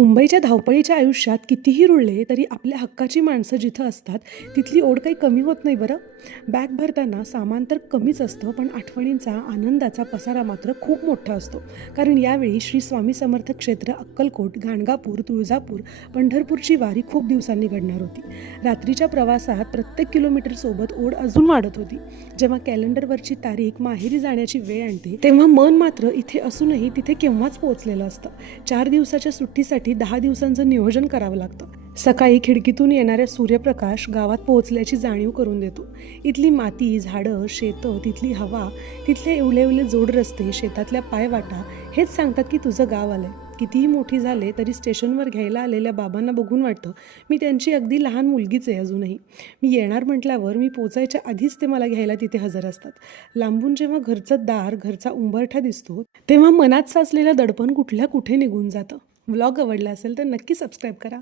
मुंबईच्या धावपळीच्या आयुष्यात कितीही रुळले तरी आपल्या हक्काची माणसं जिथं असतात तिथली ओढ काही कमी होत नाही बरं. बॅग भरताना सामान तर कमीच असतं, पण आठवणींचा आनंदाचा पसारा मात्र खूप मोठा असतो. कारण यावेळी श्री स्वामी समर्थ क्षेत्र अक्कलकोट, गाणगापूर, तुळजापूर, पंढरपूरची वारी खूप दिवसांनी घडणार होती. रात्रीच्या प्रवासात प्रत्येक किलोमीटरसोबत ओढ अजून वाढत होती. जेव्हा कॅलेंडरवरची तारीख माहेरी जाण्याची वेळ आणते तेव्हा मन मात्र इथे असूनही तिथे केव्हाच पोहोचलेलं असतं. 4 दिवसाच्या सुट्टीसाठी 10 दिवसांचं नियोजन करावं लागतं. सकाळी खिडकीतून येणाऱ्या सूर्यप्रकाश गावात पोहोचल्याची जाणीव करून देतो. इथली माती, झाडं, शेतं, तिथली हवा, तिथले एवले जोड रस्ते, शेतातल्या पायवाटा हेच सांगतात की तुझं गाव आलंय. कितीही मोठी झाले तरी स्टेशनवर घ्यायला आलेल्या बाबांना बघून वाटतं मी त्यांची अगदी लहान मुलगीच आहे अजूनही. मी येणार म्हटल्यावर मी पोचायच्या आधीच ते मला घ्यायला तिथे हजर असतात. लांबून जेव्हा घरचं दार, घरचा उंबरठा दिसतो तेव्हा मनात साचलेलं दडपण कुठल्या कुठे निघून जातं. व्लॉग आवडला असेल तर नक्की सबस्क्राईब करा.